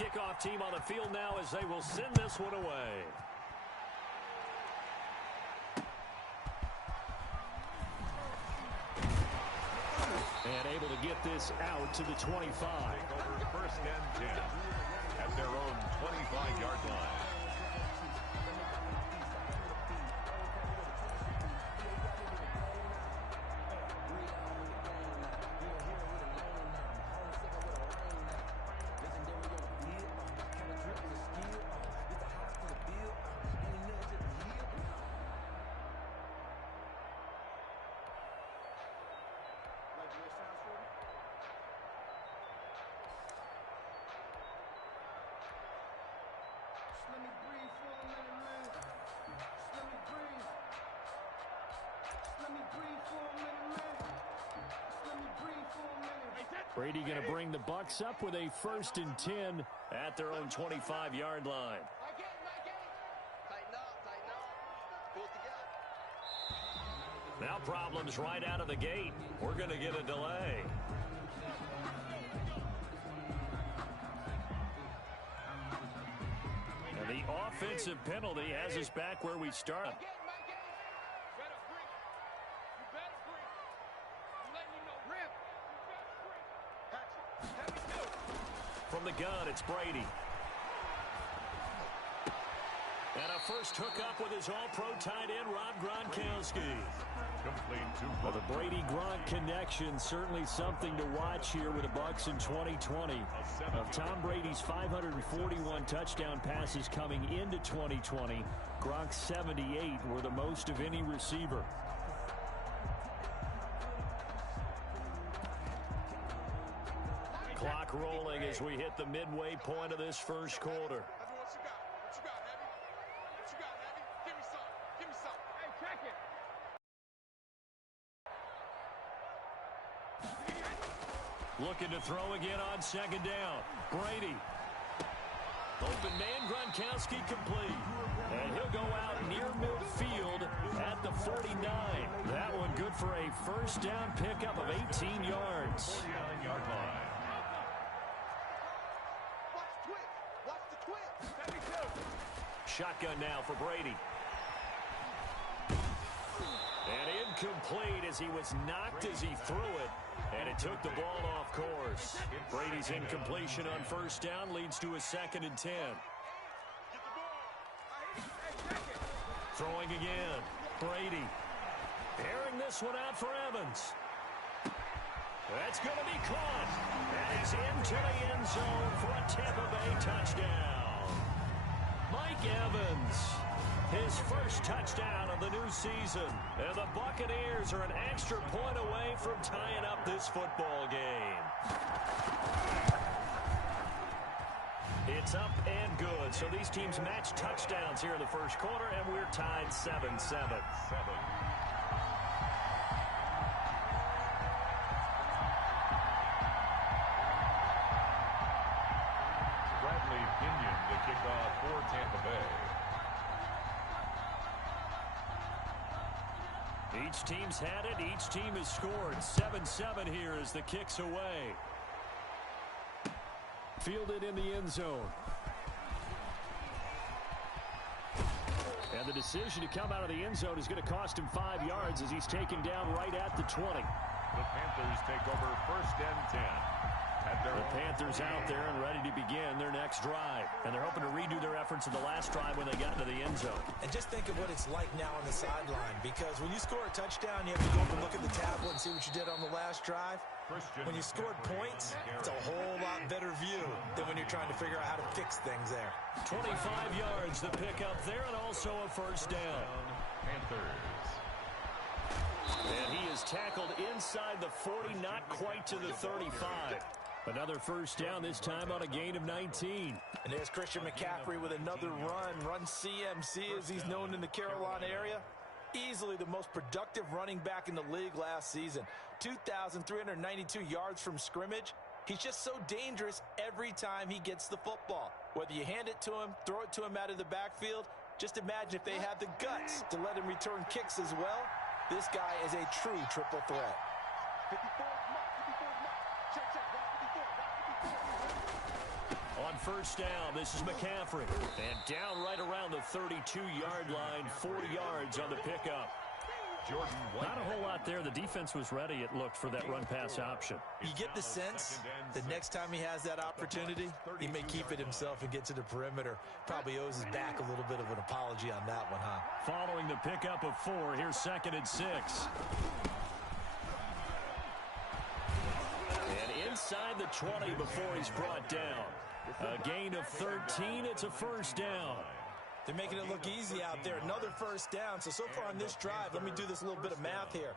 kickoff team on the field now as they will send this one away. And able to get this out to the 25. Over first and 10 at their own 25-yard line. Brady going to bring the Bucs up with a 1st and 10 at their own 25-yard line. Now problems right out of the gate. We're going to get a delay. And the offensive penalty has us back where we started. From the gun, it's Brady. And a first hookup with his all-pro tight end, Rob Gronkowski. Well, the Brady-Gronk connection, certainly something to watch here with the Bucs in 2020. Of Tom Brady's 541 touchdown passes coming into 2020, Gronk's 78 were the most of any receiver. Clock rolling as we hit the midway point of this first quarter. Looking to throw again on 2nd down. Brady. Open man, Gronkowski complete. And he'll go out near midfield at the 49. That one good for a 1st down pickup of 18 yards. 49-yard line. Shotgun now for Brady. And incomplete as he was knocked as he threw it. And it took the ball off course. Brady's incompletion on 1st down leads to a 2nd and 10. Throwing again. Brady. Airing this one out for Evans. That's going to be caught. And he's into the end zone for a Tampa Bay touchdown. Mike Evans, his 1st touchdown of the new season. And the Buccaneers are an extra point away from tying up this football game. It's up and good. So these teams match touchdowns here in the first quarter, and we're tied 7-7. Kickoff for Tampa Bay. Each team's had it. Each team has scored. 7-7 here as the kick's away. Fielded in the end zone. And the decision to come out of the end zone is going to cost him 5 yards as he's taken down right at the 20. The Panthers take over 1st and 10. The Panthers out there and ready to begin their next drive. And they're hoping to redo their efforts in the last drive when they got into the end zone. And just think of what it's like now on the sideline. Because when you score a touchdown, you have to go up and look at the tablet and see what you did on the last drive. When you scored points, it's a whole lot better view than when you're trying to figure out how to fix things there. 25 yards the pickup there, and also a 1st down. Panthers. And he is tackled inside the 40, not quite to the 35. Another 1st down, this time on a gain of 19. And there's Christian McCaffrey with another run CMC as he's known in the Carolina area. Easily the most productive running back in the league last season. 2,392 yards from scrimmage. He's just so dangerous every time he gets the football. Whether you hand it to him, throw it to him out of the backfield, just imagine if they have the guts to let him return kicks as well. This guy is a true triple threat. On first down. This is McCaffrey. And down right around the 32-yard line, 4 yards on the pickup. Not a whole lot there. The defense was ready, it looked, for that run-pass option. You get the sense that next time he has that opportunity, he may keep it himself and get to the perimeter. Probably owes his back a little bit of an apology on that one, huh? Following the pickup of 4, here's 2nd and 6. And inside the 20 before he's brought down. A gain of 13, it's a first down. They're making it look easy out there. Another first down. So far on this drive, let me do this little bit of math here.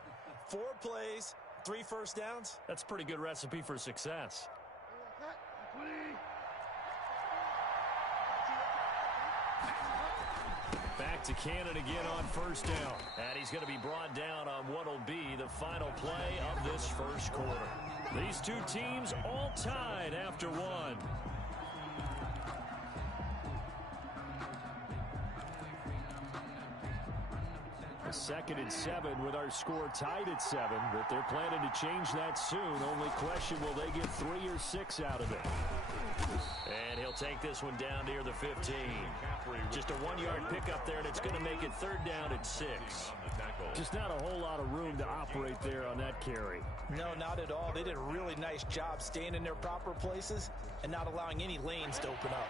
4 plays, 3 first downs. That's a pretty good recipe for success. Back to Cannon again on first down. And he's going to be brought down on what will be the final play of this first quarter. These two teams all tied after 1. Second and 7 with our score tied at 7, but they're planning to change that soon. Only question, will they get 3 or 6 out of it? And he'll take this one down near the 15. Just a 1-yard pickup there, and it's going to make it 3rd down at 6. Just not a whole lot of room to operate there on that carry. No, not at all. They did a really nice job staying in their proper places and not allowing any lanes to open up.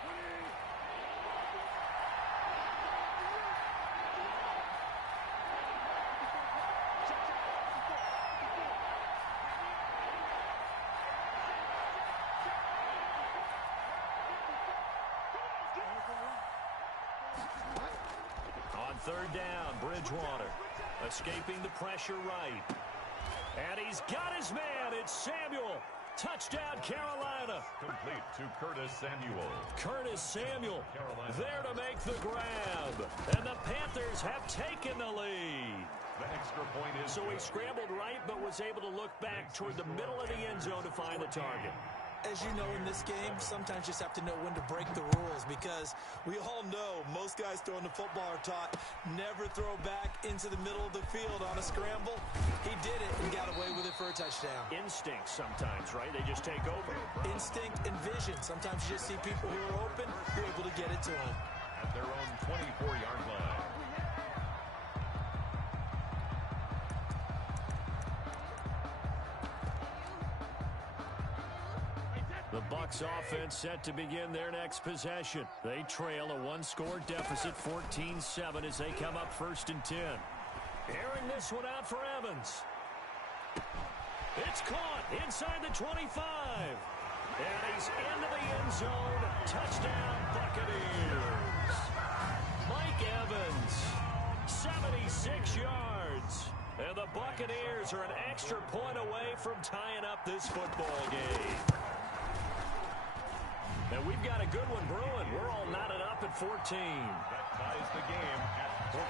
Third down, Bridgewater escaping the pressure right. And he's got his man. It's Samuel. Touchdown, Carolina. Complete to Curtis Samuel. Curtis Samuel there to make the grab. And the Panthers have taken the lead. The extra point is so he scrambled right, but was able to look back toward the middle of the end zone to find the target. As you know, in this game, sometimes you just have to know when to break the rules, because we all know most guys throwing the football are taught never throw back into the middle of the field on a scramble. He did it and got away with it for a touchdown. Instinct sometimes, right? They just take over. Instinct and vision. Sometimes you just see people who are open, you're able to get it to them. At their own 24-yard line. The Bucs offense set to begin their next possession. They trail a 1-score deficit, 14-7, as they come up 1st and 10. Airing this one out for Evans. It's caught inside the 25. And he's into the end zone. Touchdown, Buccaneers. Mike Evans, 76 yards. And the Buccaneers are an extra point away from tying up this football game. And we've got a good one brewing. We're all knotted up at 14. That ties the game at 14.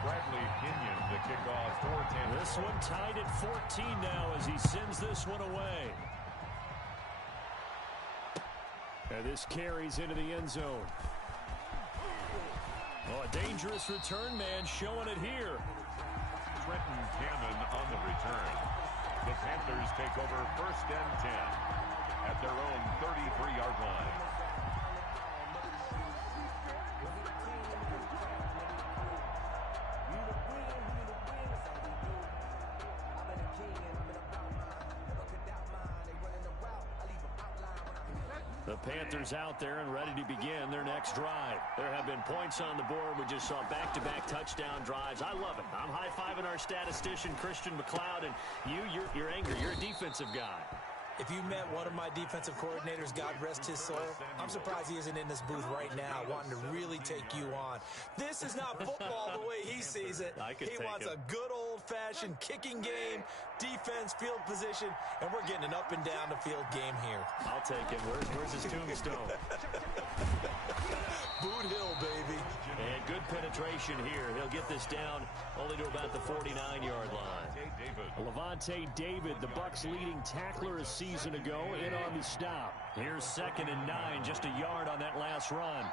Bradley Kenyon to kick off 4-10. This one tied at 14 now as he sends this one away. And this carries into the end zone. Oh, a dangerous return man showing it here. Trenton Cannon on the return. The Panthers take over 1st and 10. At their own 33-yard line. The Panthers out there and ready to begin their next drive. There have been points on the board. We just saw back-to-back touchdown drives. I love it. I'm high-fiving our statistician, Christian McLeod, and you're angry. You're a defensive guy. If you met one of my defensive coordinators, God rest his soul, I'm surprised he isn't in this booth right now wanting to really take you on. This is not football the way he sees it. He wants a good old-fashioned kicking game, defense, field position, and we're getting an up and down the field game here. I'll take it. Where's his tombstone? Boot Hill, baby. And good penetration here. He'll get this down only to about the 49-yard line. Levante David, the Bucs' leading tackler a season ago, in on the stop. Here's 2nd and 9, just a yard on that last run.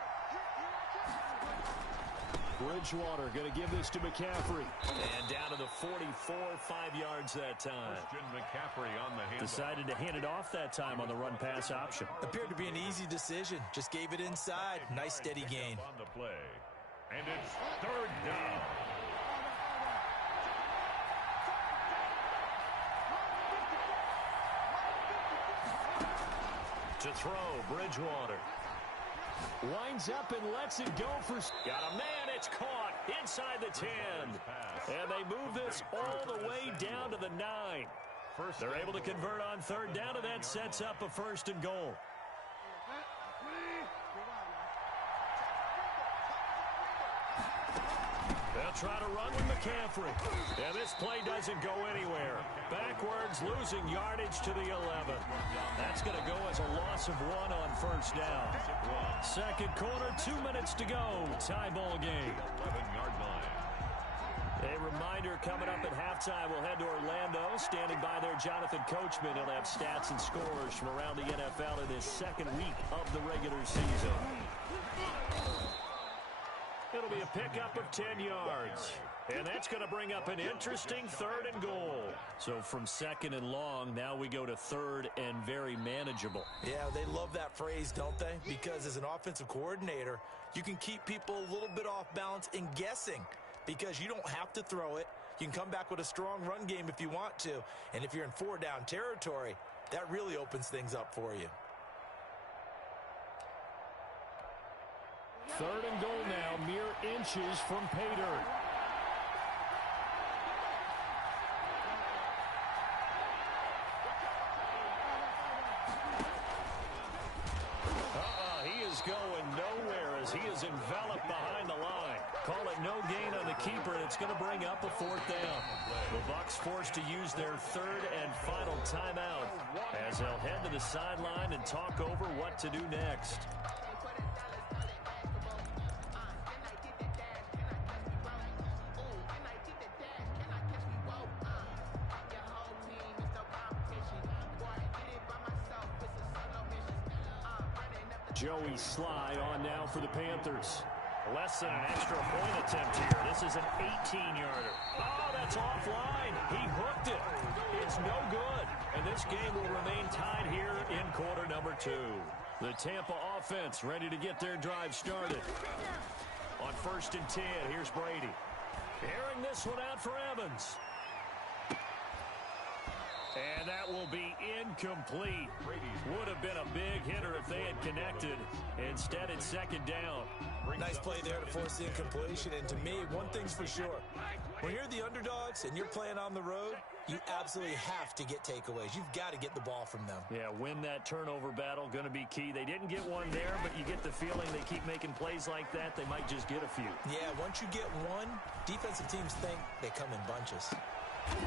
Bridgewater going to give this to McCaffrey. And down to the 44, 5 yards that time. Christian McCaffrey on the handle. Decided to hand it off that time on the run-pass option. Appeared to be an easy decision. Just gave it inside. Nice steady gain. On the play. And it's third down. To throw, Bridgewater. Winds up and lets it go for... Got a man, it's caught inside the 10. And they move this all the way down to the 9. They're able to convert on third down, and that sets up a first and goal. They'll try to run with McCaffrey. And this play doesn't go anywhere. Backwards, losing yardage to the 11. That's going to go as a loss of 1 on first down. Second quarter, 2 minutes to go. Tie ball game. 11-yard line. A reminder coming up at halftime. We'll head to Orlando. Standing by there, Jonathan Coachman. He'll have stats and scores from around the NFL in his second week of the regular season. It'll be a pickup of 10 yards. And that's going to bring up an interesting third and goal. So from second and long, now we go to third and very manageable. Yeah, they love that phrase, don't they? Because as an offensive coordinator, you can keep people a little bit off balance and guessing. Because you don't have to throw it. You can come back with a strong run game if you want to. And if you're in 4-down territory, that really opens things up for you. Third and goal now, mere inches from pay dirt. He is going nowhere as he is enveloped behind the line. Call it no gain on the keeper, and it's going to bring up a fourth down. The Bucs forced to use their third and final timeout as they'll head to the sideline and talk over what to do next. Joey Sly on now for the Panthers. Less than an extra point attempt here. This is an 18-yarder. Oh, that's offline. He hooked it. It's no good. And this game will remain tied here in quarter number 2. The Tampa offense ready to get their drive started. On first and 10, here's Brady. Airing this one out for Evans. And that will be incomplete. Would have been a big hitter if they had connected. Instead, it's second down. Nice play there to force the incompletion. And to me, one thing's for sure. When you're the underdogs and you're playing on the road, you absolutely have to get takeaways. You've got to get the ball from them. Yeah, win that turnover battle, going to be key. They didn't get one there, but you get the feeling they keep making plays like that, they might just get a few. Yeah, once you get one, defensive teams think they come in bunches.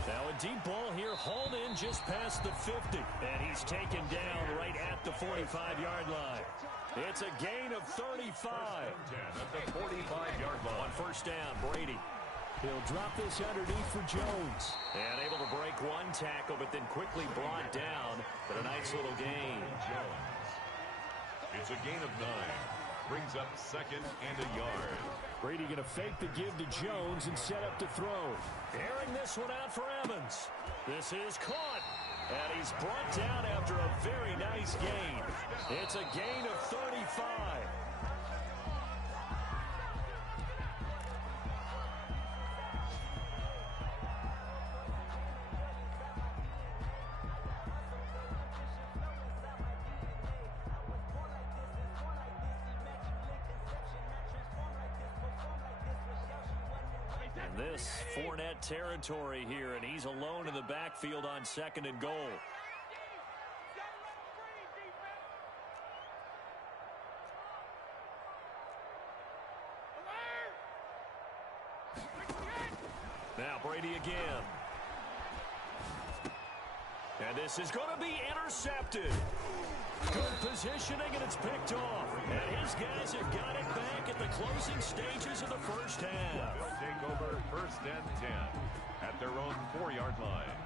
Now a deep ball here, hauled in just past the 50. And he's taken down right at the 45-yard line. It's a gain of 35. At the 45-yard line. On first down, Brady. He'll drop this underneath for Jones. And able to break one tackle, but then quickly brought down. But a nice little gain. Jones. It's a gain of 9. Brings up second and a yard. Brady going to fake the give to Jones and set up to throw. Airing this one out for Evans. This is caught. And he's brought down after a very nice gain. It's a gain of 35. This Fournette territory here, and he's alone in the backfield on second and goal. Now Brady again. And this is going to be intercepted. Good positioning, and it's picked off. And his guys have got it back at the closing stages of the first half. They'll take over first and 10 at their own 4-yard line.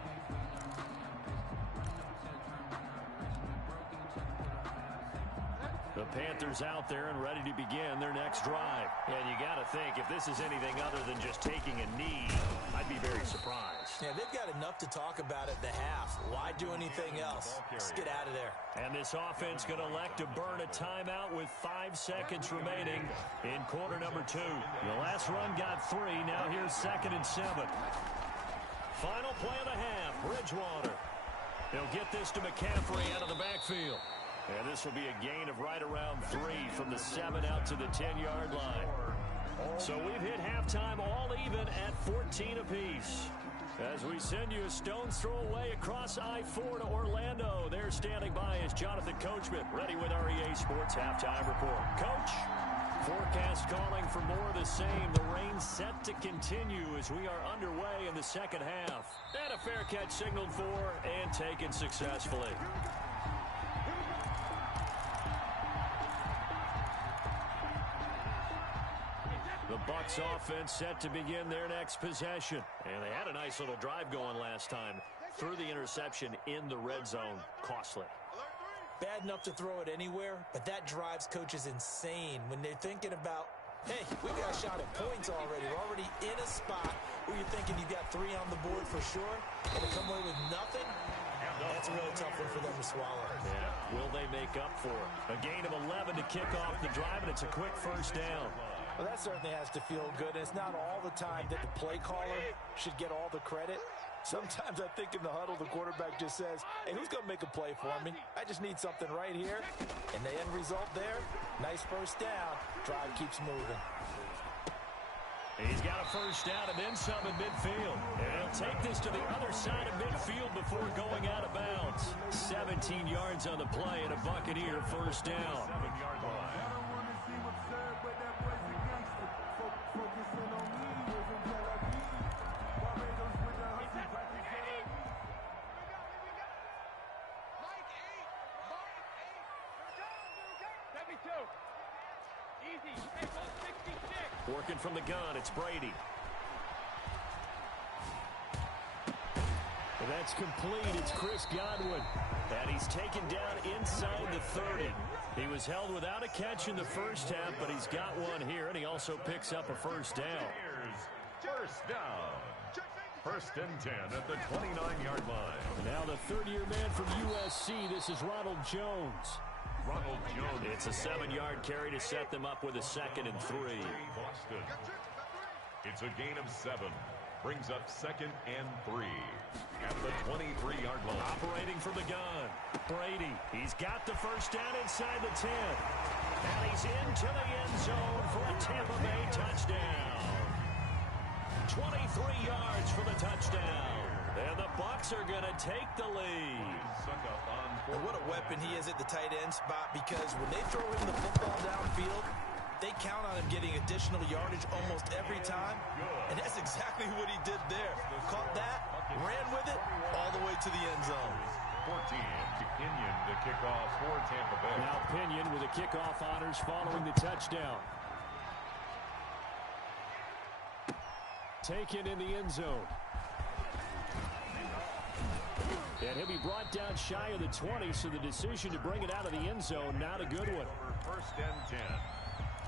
The Panthers out there and ready to begin their next drive. And you got to think, if this is anything other than just taking a knee, I'd be very surprised. Yeah, they've got enough to talk about at the half. Why do anything else? Just get out of there. And this offense going to elect to burn a timeout with 5 seconds remaining in quarter number 2. The last run got 3. Now here's 2nd and 7. Final play of the half, Bridgewater. He'll get this to McCaffrey out of the backfield. And this will be a gain of right around 3 from the 7 out to the 10-yard line. So we've hit halftime all even at 14 apiece. As we send you a stone's throw away across I-4 to Orlando. There standing by is Jonathan Coachman, ready with our EA Sports Halftime Report. Coach, forecast calling for more of the same. The rain set to continue as we are underway in the second half. And a fair catch signaled for and taken successfully. The Bucs offense set to begin their next possession. And they had a nice little drive going last time. Threw the interception in the red zone. Costly. Bad enough to throw it anywhere, but that drives coaches insane when they're thinking about, hey, we've got a shot at points already. We're already in a spot where you're thinking you've got 3 on the board for sure, and to come away with nothing, that's a really tough one for them to swallow. Yeah. Will they make up for it? A gain of 11 to kick off the drive, and it's a quick first down. Well, that certainly has to feel good, and it's not all the time that the play caller should get all the credit. Sometimes I think in the huddle, the quarterback just says, hey, who's going to make a play for me? I just need something right here. And the end result there, nice first down. Drive keeps moving. He's got a first down and then some in midfield. And he'll take this to the other side of midfield before going out of bounds. 17 yards on the play and a Buccaneer first down. 7-yard line. Working from the gun, it's Brady. That's complete. It's Chris Godwin. And he's taken down inside the 30. He was held without a catch in the first half, but he's got one here, and he also picks up a first down. First down. First and 10 at the 29-yard line. Now the third-year man from USC, this is Ronald Jones. Ronald Jones. It's a 7-yard carry to set them up with a 2nd and 3. Boston. It's a gain of 7. Brings up 2nd and 3 at the 23-yard line. Operating from the gun. Brady. He's got the first down inside the 10. And he's into the end zone for a Tampa Bay touchdown. 23 yards for the touchdown. And the Bucs are going to take the lead. And what a weapon he is at the tight end spot, because when they throw him the football downfield, they count on him getting additional yardage almost every time. And that's exactly what he did there. Caught that, ran with it, all the way to the end zone. 14 to Pinion to kick off for Tampa Bay. Now Pinion with the kickoff honors following the touchdown. Taken in the end zone. And he'll be brought down shy of the 20, so the decision to bring it out of the end zone, not a good one. First and 10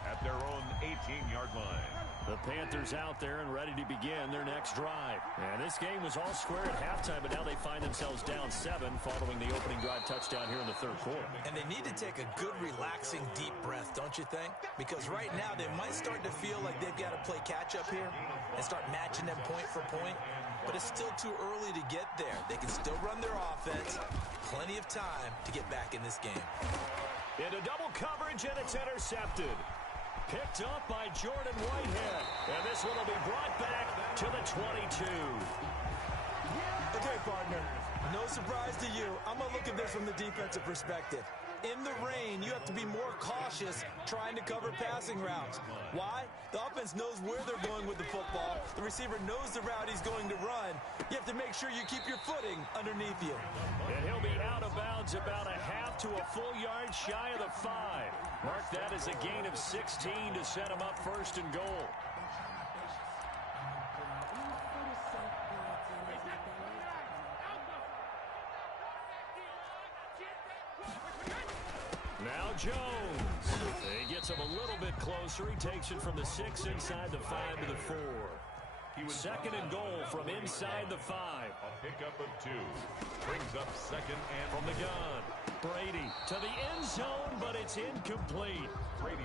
at their own 18-yard line. The Panthers out there and ready to begin their next drive. And this game was all square at halftime, but now they find themselves down 7 following the opening drive touchdown here in the third quarter. And they need to take a good, relaxing, deep breath, don't you think? Because right now they might start to feel like they've got to play catch-up here and start matching them point for point. But it's still too early to get there. They can still run their offense. Plenty of time to get back in this game. Into double coverage, and it's intercepted. Picked up by Jordan Whitehead. And this one will be brought back to the 22. Okay, partner. No surprise to you. I'm going to look at this from the defensive perspective. In the rain, you have to be more cautious trying to cover passing routes. Why? The offense knows where they're going with the football. The receiver knows the route he's going to run. You have to make sure you keep your footing underneath you. And he'll be out of bounds about a half to a full yard shy of the 5. Mark that as a gain of 16 to set him up first and goal. Now Jones. He gets him a little bit closer. He takes it from the 6 inside the 5 to the 4. Second and goal from inside the 5. A pickup of 2. Brings up second and from the gun. Brady to the end zone, but it's incomplete.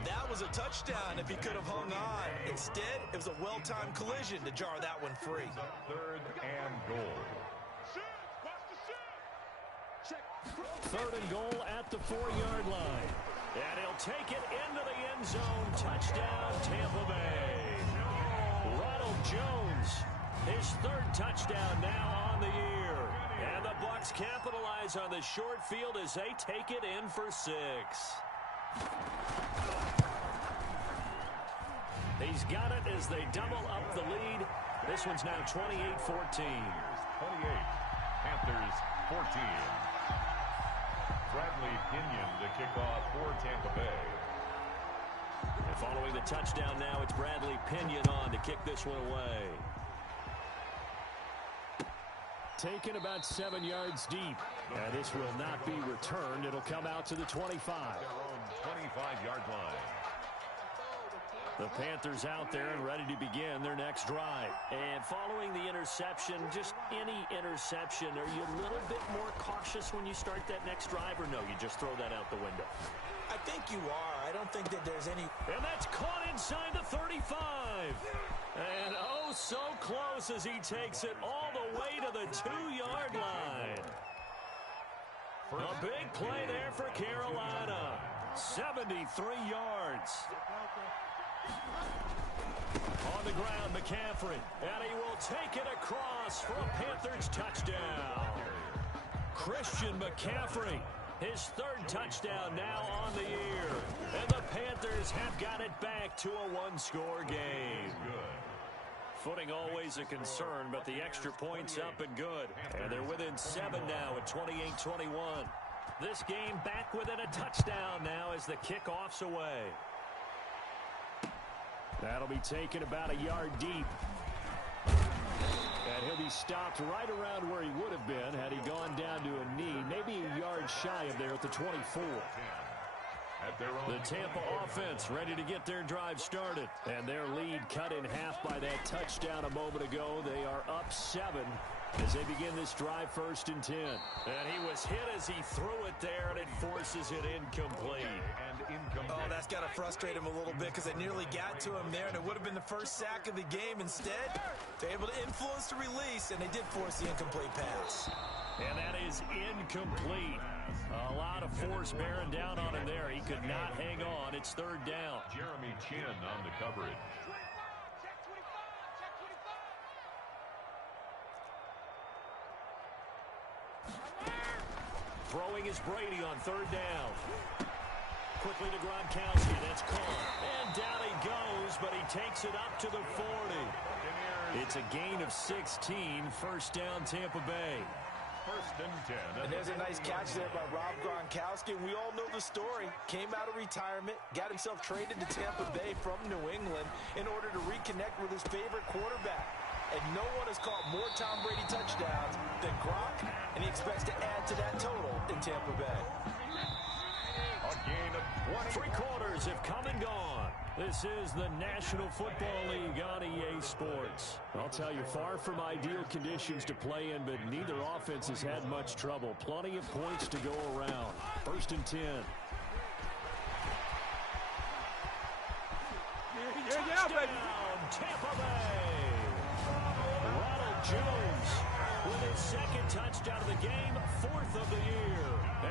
That was a touchdown if he could have hung on. Instead, it was a well-timed collision to jar that one free. Third and goal. Third and goal at the 4-yard line. And he'll take it into the end zone. Touchdown, Tampa Bay. Ronald Jones, his third touchdown now on the year. And the Bucs capitalize on the short field as they take it in for 6. He's got it as they double up the lead. This one's now 28-14. 28. Panthers 14. Bradley Pinion to kick off for Tampa Bay. And following the touchdown now, it's Bradley Pinion on to kick this one away. Taken about 7 yards deep. And this will not be returned. It'll come out to the 25. Their own 25-yard line. The Panthers out there and ready to begin their next drive. And following the interception, just any interception, are you a little bit more cautious when you start that next drive, or no, you just throw that out the window? I think you are. I don't think that there's any... And that's caught inside the 35. And oh, so close as he takes it all the way to the 2-yard line. A big play there for Carolina. 73 yards. On the ground, McCaffrey, and he will take it across for a Panthers touchdown. Christian McCaffrey, his third touchdown now on the year. And the Panthers have got it back to a one-score game. Footing always a concern, but the extra point's up and good. And they're within 7 now at 28-21. This game back within a touchdown now as the kickoff's away. That'll be taken about a yard deep. And he'll be stopped right around where he would have been had he gone down to a knee, maybe a yard shy of there at the 24. The Tampa offense ready to get their drive started. And their lead cut in half by that touchdown a moment ago. They are up 7 as they begin this drive, 1st and 10. And he was hit as he threw it there, and it forces it incomplete. Oh, that's got to frustrate him a little bit because they nearly got to him there, and it would have been the first sack of the game. Instead, they're able to influence the release, and they did force the incomplete pass. And that is incomplete. A lot of force bearing down on him there. He could not hang on. It's 3rd down. Jeremy Chin on the coverage. Throwing is Brady on 3rd down. Quickly to Gronkowski. That's caught. And down he goes, but he takes it up to the 40. It's a gain of 16. 1st down, Tampa Bay. 1st and 10. And there's a nice catch there by Rob Gronkowski. We all know the story. Came out of retirement, got himself traded to Tampa Bay from New England in order to reconnect with his favorite quarterback. And no one has caught more Tom Brady touchdowns than Gronk, and he expects to add to that total in Tampa Bay. A gain of 20. 3 quarters have come and gone. This is the National Football League on EA Sports. I'll tell you, far from ideal conditions to play in, but neither offense has had much trouble. Plenty of points to go around. 1st and 10. Touchdown, Tampa Bay. Ronald Jones with his 2nd touchdown of the game, 4th of the year,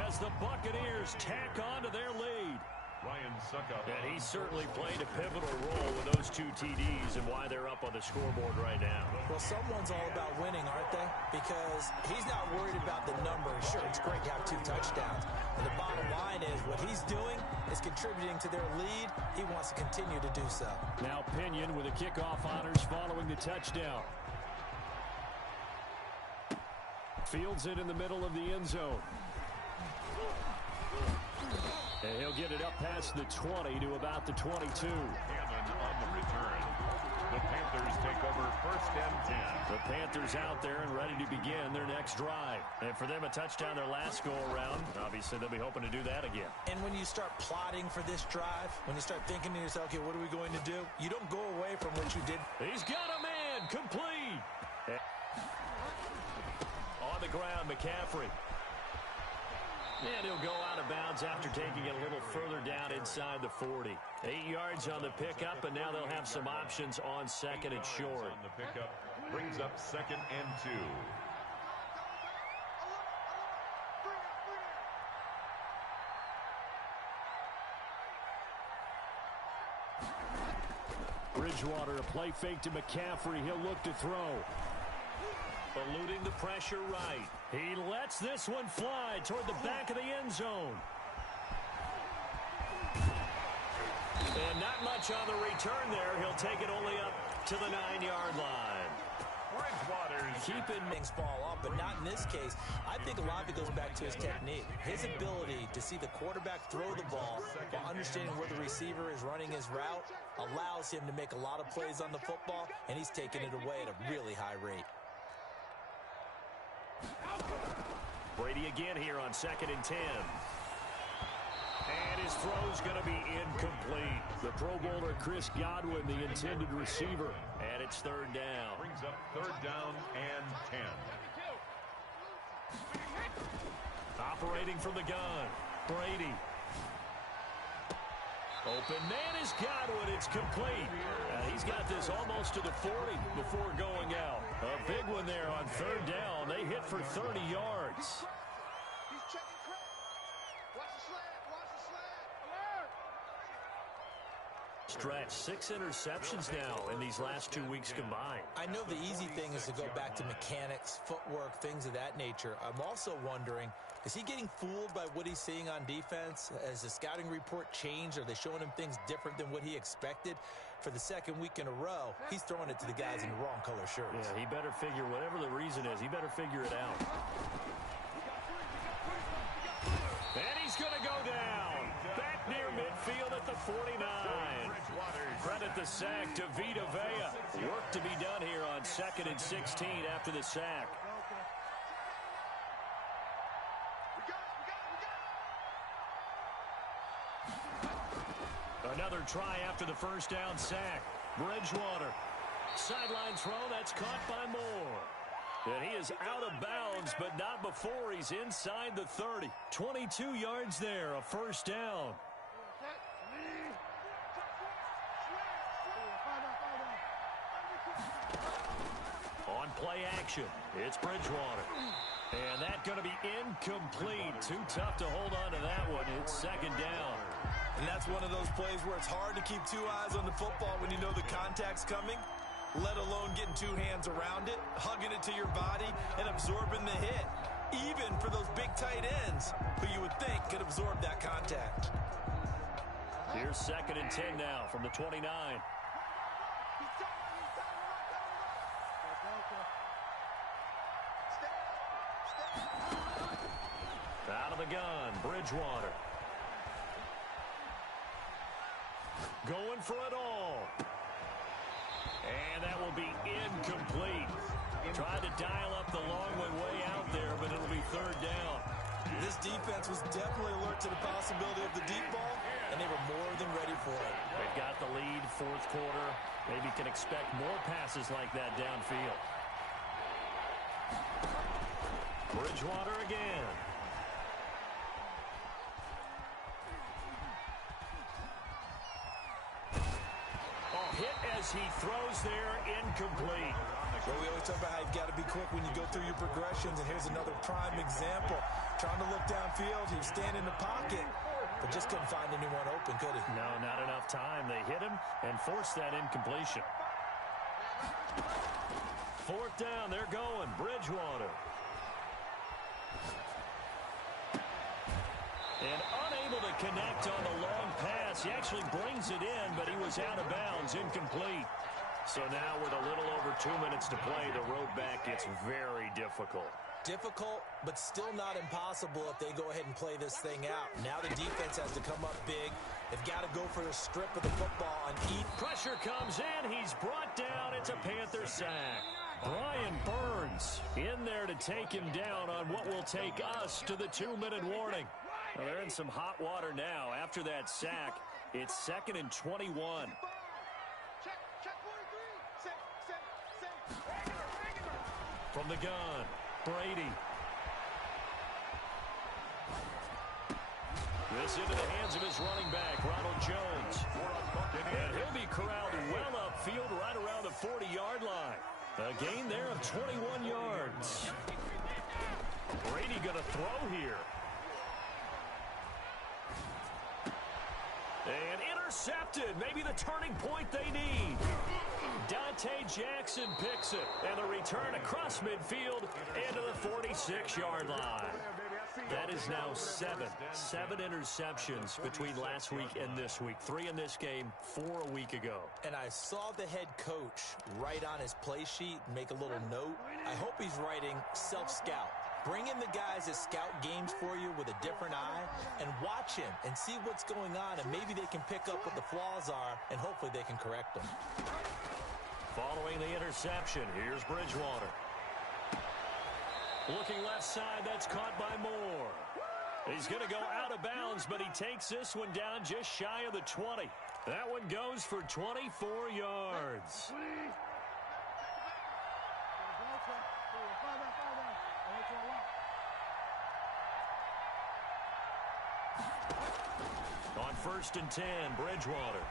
as the Buccaneers tack on to their lead. Ryan Suckup. And he certainly played a pivotal role with those 2 TDs and why they're up on the scoreboard right now. Well, someone's all about winning, aren't they? Because he's not worried about the numbers. Sure, it's great to have 2 touchdowns. And the bottom line is what he's doing is contributing to their lead. He wants to continue to do so. Now Pinion with the kickoff honors following the touchdown. Fields it in the middle of the end zone. And he'll get it up past the 20 to about the 22. Hammond on the return. The Panthers Panthers take over 1st and 10. The Panthers out there and ready to begin their next drive. And for them, a touchdown their last go-around. Obviously, they'll be hoping to do that again. And when you start plotting for this drive, when you start thinking to yourself, okay, what are we going to do? You don't go away from what you did. He's got a man, complete. On the ground, McCaffrey. And he'll go out of bounds after taking it a little further down inside the 40. 8 yards on the pickup, and now they'll have some options on 2nd and short. On the pickup brings up 2nd and 2. Bridgewater, a play fake to McCaffrey. He'll look to throw. Eluding the pressure right. He lets this one fly toward the back of the end zone. And not much on the return there. He'll take it only up to the 9-yard line. Bridgewater's Keeping things fall off, but not in this case. I think a lot of it goes back to his technique. His ability to see the quarterback throw the ball while understanding where the receiver is running his route allows him to make a lot of plays on the football, and he's taking it away at a really high rate. Brady again here on 2nd and 10. And his throw's going to be incomplete. The Pro Bowler Chris Godwin, the intended receiver. And it's 3rd down. brings up 3rd down and 10. Operating from the gun. Brady. Open man is Godwin. It's complete. He's got this almost to the 40 before going out. A big one there on 3rd down. They hit for 30 yards. Stretch 6 interceptions now in these last 2 weeks combined. I know the easy thing is to go back to mechanics, footwork, things of that nature. I'm also wondering, is he getting fooled by what he's seeing on defense? Has the scouting report changed? Are they showing him things different than what he expected? For the 2nd week in a row, he's throwing it to the guys in the wrong color shirts. Yeah, he better figure, whatever the reason is, he better figure it out. And he's going to go down. Back near midfield at the 49. Credit the sack to Vita Vea. Work to be done here on 2nd and 16 after the sack. Another try after the 1st down sack. Bridgewater. Sideline throw, that's caught by Moore. And he is out of bounds, but not before he's inside the 30. 22 yards there, a 1st down. On play action, it's Bridgewater. And that's going to be incomplete. Too tough to hold on to that one. It's 2nd down. And that's one of those plays where it's hard to keep 2 eyes on the football when you know the contact's coming, let alone getting 2 hands around it, hugging it to your body, and absorbing the hit. Even for those big tight ends who you would think could absorb that contact. Here's 2nd and 10 now from the 29. Out of the gun, Bridgewater. Going for it all. And that will be incomplete. Tried to dial up the long way out there, but it'll be 3rd down. This defense was definitely alert to the possibility of the deep ball, and they were more than ready for it. They've got the lead, 4th quarter. Maybe can expect more passes like that downfield. Bridgewater again. Hit as he throws there, incomplete. Well, we always talk about how you've got to be quick when you go through your progressions, and here's another prime example. Trying to look downfield, he was standing in the pocket, but just couldn't find anyone open, could he? No, not enough time. They hit him and forced that incompletion. 4th down, they're going. Bridgewater. And unable to connect on the long pass. He actually brings it in, but he was out of bounds, incomplete. So now with a little over 2 minutes to play, the road back gets very difficult. Difficult, but still not impossible if they go ahead and play this thing out. Now the defense has to come up big, They've got to go for a strip of the football and eat. Pressure comes in. He's brought down. It's a Panther sack. Brian Burns in there to take him down on what will take us to the 2-minute warning. Well, they're in some hot water now. After that sack, it's 2nd and 21. From the gun, Brady. This into the hands of his running back, Ronald Jones. And he'll be corralled well upfield right around the 40-yard line. A gain there of 21 yards. Brady going to throw here. And intercepted. Maybe the turning point they need. Dante Jackson picks it. And the return across midfield into the 46-yard line. That is now 7 interceptions between last week and this week. 3 in this game, 4 a week ago. And I saw the head coach write on his play sheet, make a little note. I hope he's writing self-scout. Bring in the guys that scout games for you with a different eye and watch him and see what's going on, and maybe they can pick up what the flaws are, and hopefully they can correct them. Following the interception, here's Bridgewater. Looking left side, that's caught by Moore. He's going to go out of bounds, but he takes this one down just shy of the 20. That one goes for 24 yards. On 1st and 10, Bridgewater.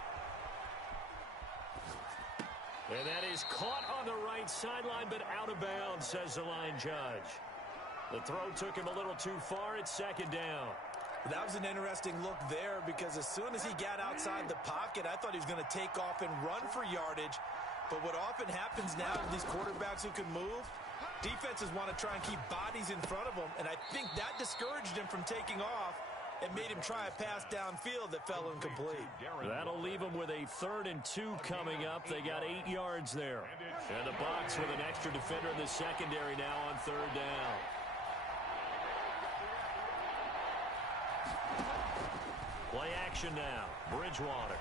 And that is caught on the right sideline, but out of bounds, says the line judge. The throw took him a little too far. It's 2nd down. That was an interesting look there because as soon as he got outside the pocket, I thought he was going to take off and run for yardage. But what often happens now with these quarterbacks who can move, defenses want to try and keep bodies in front of them, and I think that discouraged him from taking off and made him try a pass downfield that fell incomplete. That'll leave him with a 3rd and 2 coming up. They got 8 yards there. And the Bucs with an extra defender in the secondary now on 3rd down. Play action now. Bridgewater.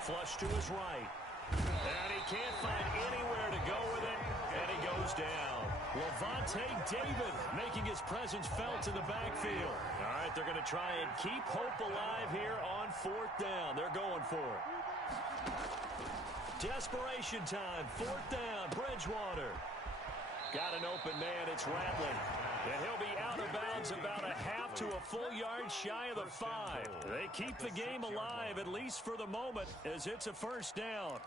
Flush to his right. And he can't find anywhere to go with it. And he goes down. Levante David making his presence felt in the backfield. All right, they're going to try and keep hope alive here on 4th down. They're going for it. Desperation time. 4th down. Bridgewater. Got an open man. It's Rattling. And he'll be out of bounds about a half to a full yard shy of the 5. They keep the game alive, at least for the moment, as it's a 1st down.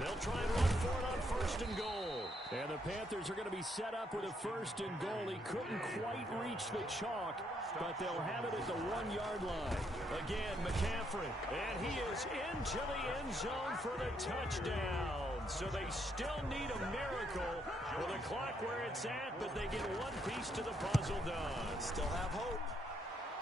They'll try and run for it on 1st and goal. And the Panthers are going to be set up with a 1st and goal. He couldn't quite reach the chalk, but they'll have it at the 1-yard line. Again, McCaffrey. And he is into the end zone for the touchdown. So they still need a miracle with the clock where it's at, but they get one piece to the puzzle done. Still have hope.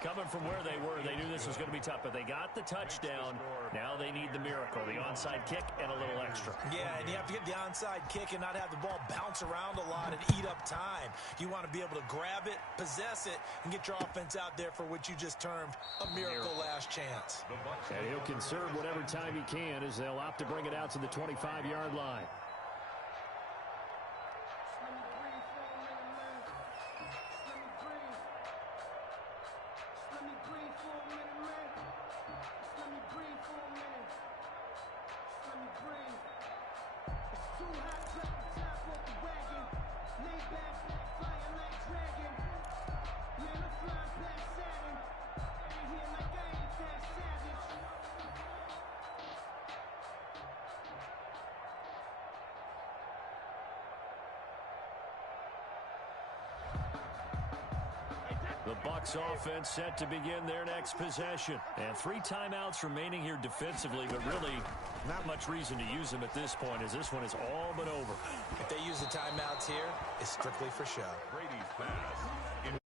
Coming from where they were, they knew this was going to be tough, but they got the touchdown. Now they need the miracle, the onside kick and a little extra. Yeah, and you have to get the onside kick and not have the ball bounce around a lot and eat up time. You want to be able to grab it, possess it, and get your offense out there for what you just termed a miracle last chance. And he'll conserve whatever time he can as they'll opt to bring it out to the 25-yard line. The Bucs offense set to begin their next possession. And 3 timeouts remaining here defensively, but really not much reason to use them at this point as this one is all but over. If they use the timeouts here, it's strictly for show. Brady's pass